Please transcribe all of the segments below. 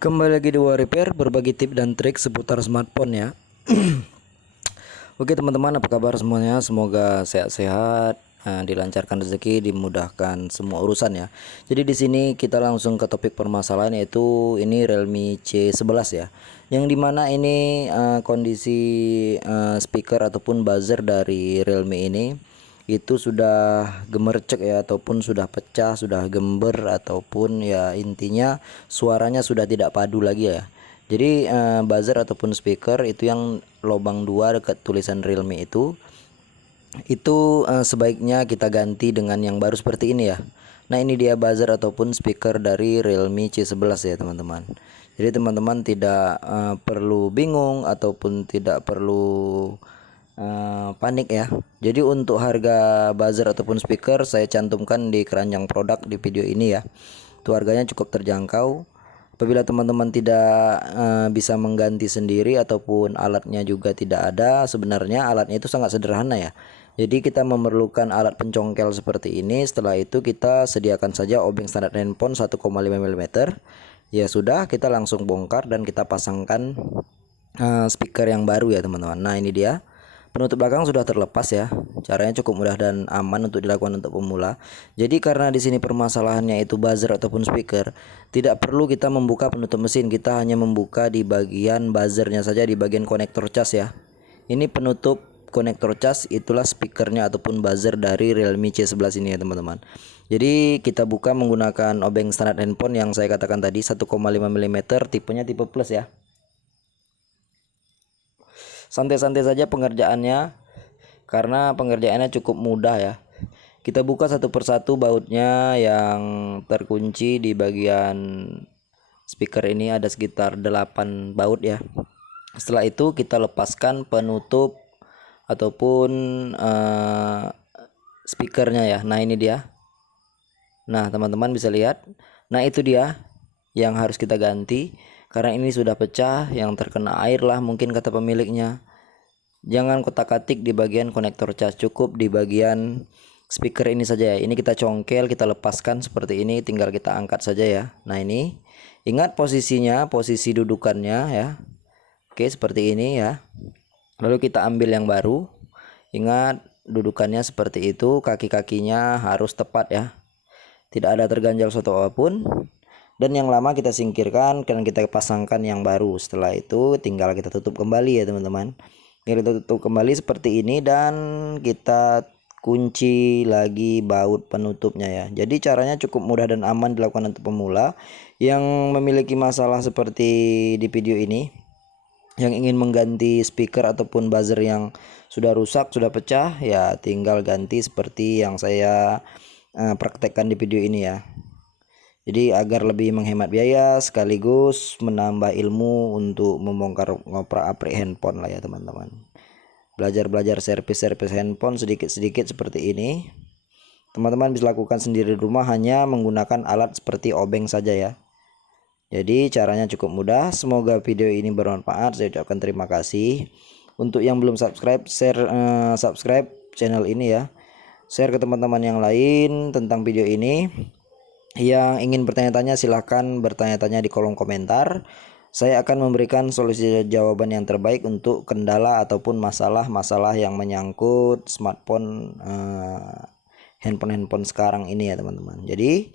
Kembali lagi di War Repair, berbagi tips dan trik seputar smartphone ya. Oke teman-teman, apa kabar semuanya? Semoga sehat-sehat, dilancarkan rezeki, dimudahkan semua urusan ya. Jadi di sini kita langsung ke topik permasalahan, yaitu ini Realme C11 ya. Yang dimana ini kondisi speaker ataupun buzzer dari Realme ini itu sudah gemercek ya, ataupun sudah pecah, sudah gember, ataupun ya intinya suaranya sudah tidak padu lagi ya. Jadi buzzer ataupun speaker itu yang lubang 2 dekat tulisan Realme itu sebaiknya kita ganti dengan yang baru seperti ini ya. Nah, ini dia buzzer ataupun speaker dari Realme C11 ya teman-teman. Jadi teman-teman tidak perlu bingung ataupun tidak perlu panik ya. Jadi untuk harga buzzer ataupun speaker saya cantumkan di keranjang produk di video ini ya. Itu harganya cukup terjangkau. Apabila teman-teman tidak bisa mengganti sendiri ataupun alatnya juga tidak ada, sebenarnya alatnya itu sangat sederhana ya. Jadi kita memerlukan alat pencongkel seperti ini. Setelah itu kita sediakan saja obeng standar handphone 1,5 mm. Ya sudah, kita langsung bongkar dan kita pasangkan speaker yang baru ya teman-teman. Nah, ini dia. Penutup belakang sudah terlepas ya. Caranya cukup mudah dan aman untuk dilakukan untuk pemula. Jadi karena di sini permasalahannya itu buzzer ataupun speaker, tidak perlu kita membuka penutup mesin. Kita hanya membuka di bagian buzzernya saja, di bagian konektor cas ya. Ini penutup konektor cas, itulah speakernya ataupun buzzer dari Realme C11 ini ya teman-teman. Jadi kita buka menggunakan obeng standar handphone yang saya katakan tadi 1,5 mm, tipenya tipe plus ya. Santai-santai saja pengerjaannya, karena pengerjaannya cukup mudah ya. Kita buka satu persatu bautnya yang terkunci di bagian speaker ini, ada sekitar 8 baut ya. Setelah itu kita lepaskan penutup ataupun speakernya ya. Nah, ini dia. Nah, teman-teman bisa lihat. Nah, itu dia yang harus kita ganti, karena ini sudah pecah, yang terkena air lah mungkin kata pemiliknya. Jangan kotak-katik di bagian konektor cas, cukup di bagian speaker ini saja ya. Ini kita congkel, kita lepaskan seperti ini, tinggal kita angkat saja ya. Nah, ini ingat posisinya, posisi dudukannya ya. Oke, seperti ini ya. Lalu kita ambil yang baru. Ingat dudukannya seperti itu, kaki-kakinya harus tepat ya, tidak ada terganjal suatu apapun. Dan yang lama kita singkirkan dan kita pasangkan yang baru. Setelah itu tinggal kita tutup kembali ya teman-teman. Kita tutup kembali seperti ini dan kita kunci lagi baut penutupnya ya. Jadi caranya cukup mudah dan aman dilakukan untuk pemula yang memiliki masalah seperti di video ini, yang ingin mengganti speaker ataupun buzzer yang sudah rusak, sudah pecah ya, tinggal ganti seperti yang saya praktekkan di video ini ya. Jadi agar lebih menghemat biaya sekaligus menambah ilmu untuk membongkar ngoprak-aprik handphone lah ya teman-teman. Belajar servis handphone sedikit-sedikit seperti ini. Teman-teman bisa lakukan sendiri di rumah hanya menggunakan alat seperti obeng saja ya. Jadi caranya cukup mudah. Semoga video ini bermanfaat. Saya ucapkan terima kasih. Untuk yang belum subscribe, subscribe channel ini ya. Share ke teman-teman yang lain tentang video ini. Yang ingin bertanya-tanya silahkan bertanya-tanya di kolom komentar. Saya akan memberikan solusi jawaban yang terbaik untuk kendala ataupun masalah-masalah yang menyangkut smartphone, handphone sekarang ini ya teman-teman. Jadi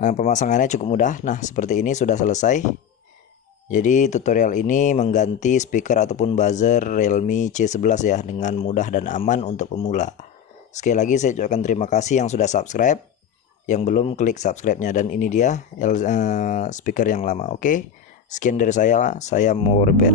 pemasangannya cukup mudah. Nah, seperti ini sudah selesai. Jadi tutorial ini mengganti speaker ataupun buzzer Realme C11 ya, dengan mudah dan aman untuk pemula. Sekali lagi saya ucapkan terima kasih yang sudah subscribe, yang belum klik subscribe-nya, dan ini dia speaker yang lama. Oke, sekian dari saya mau repair.